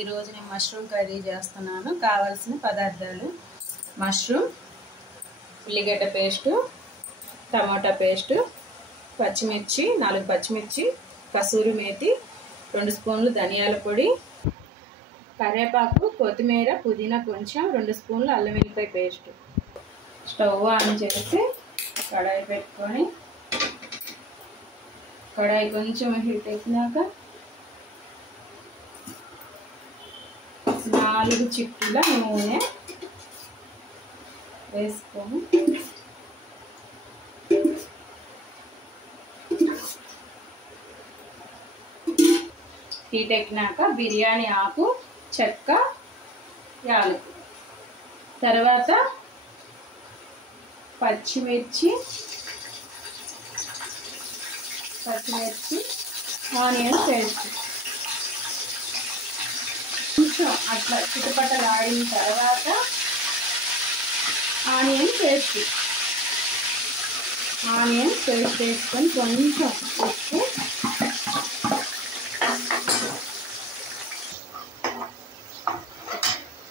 ఈరోజు నేను mushroom curry చేస్తున్నాను. కావాల్సిన పదార్థాలు: మష్రూమ్, ఉల్లిగడ్డ పేస్టు, టమాటా పేస్టు, పచ్చిమిర్చి 4 పచ్చిమిర్చి, కసూరి మేతి, 2 స్పూన్లు ధనియాల పొడి, కరివేపాకు, కొత్తిమీర, పుదీనా కొంచెం, 2 స్పూన్లు అల్లం వెల్లిపాయ పేస్టు. స్టవ్ ఆన్ చేసి కడాయి పెట్టుకొని కడాయి కొంచెం హీట్ ఎక్కినాక 4 చిక్కుల నూనె వేసుకొని హీట్ ఎక్కినాక బిర్యానీ ఆకు, చెక్క, యాలకులు, తర్వాత పచ్చిమిర్చి, ఆనియన్ పేస్ట్ కొంచెం అట్లా చిటపటలాడిన తర్వాత ఆనియన్ పేస్ట్ వేసుకొని కొంచెం ఉప్పు,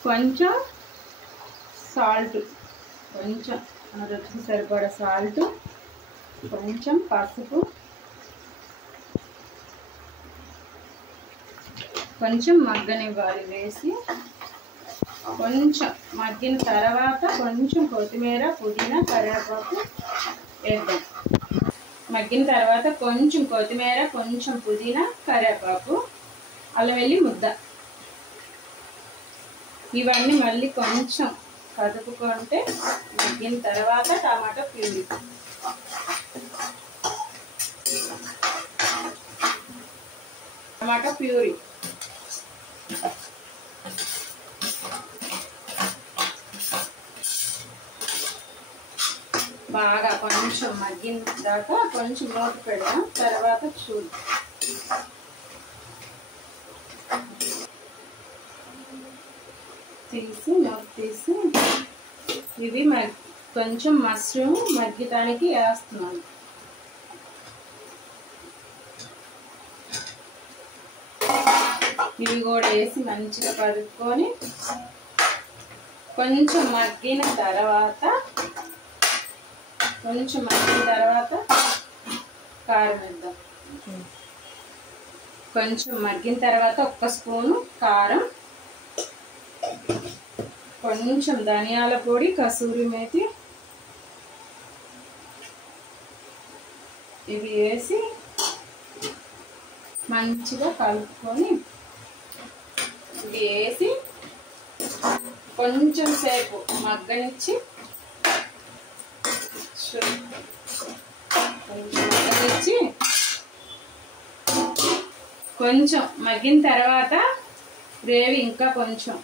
కొంచెం సాల్ట్, కొంచెం రుచికి సరిపడా సాల్ట్, కొంచెం పసుపు, కొంచెం మగ్గనివ్వాలి. వేసి కొంచెం మగ్గిన తర్వాత కొంచెం కొత్తిమీర, పుదీనా, కరివేపాకు వేద్దాం. మగ్గిన తర్వాత కొంచెం కొత్తిమీర, కొంచెం పుదీనా, కరివేపాకు, అల్లం వెల్లి ముద్ద, ఇవన్నీ మళ్ళీ కొంచెం కదుపుకుంటే మగ్గిన తర్వాత టమాటా ప్యూరీ బాగా కొంచెం మగ్గిన దాకా కొంచెం మూత పెడదాం. తర్వాత మూత తీసి ఇవి కొంచెం మష్రూమ్ మగ్గటానికి వేస్తున్నాను. ఇవి కూడా వేసి మంచిగా కలుపుకొని కొంచెం మగ్గిన తర్వాత కారం వేద్దాం. కొంచెం మగ్గిన తర్వాత 1 స్పూను కారం, కొంచెం ధనియాల పొడి, కసూరి మేతి, ఇవి వేసి మంచిగా కలుపుకొని కొంచెం సేపు మగ్గనిచ్చి కొంచెం మగ్గిన తర్వాత గ్రేవీ ఇంకా కొంచెం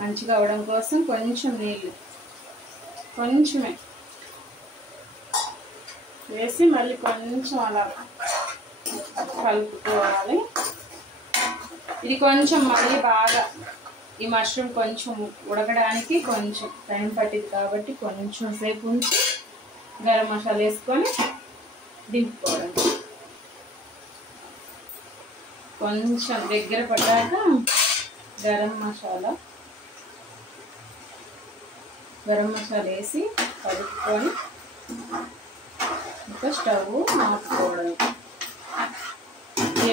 మంచిగా అవడం కోసం కొంచెం నీళ్ళు కొంచెమే వేసి మళ్ళీ కొంచెం అలా కలుపుకోవాలి. ఇది కొంచెం మళ్ళీ బాగా ఈ మష్రూమ్ కొంచెం ఉడకడానికి కొంచెం టైం పట్టింది కాబట్టి కొంచెం సేపు ఉంచి గరం మసాలా వేసుకొని దింపుకోవడం. కొంచెం దగ్గర పడ్డాక గరం మసాలా వేసి కలుపుకొని ఇంకా స్టవ్ ఆపుకోవడం.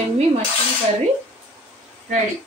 ఎమ్మి మష్రూమ్ కర్రీ రెడీ.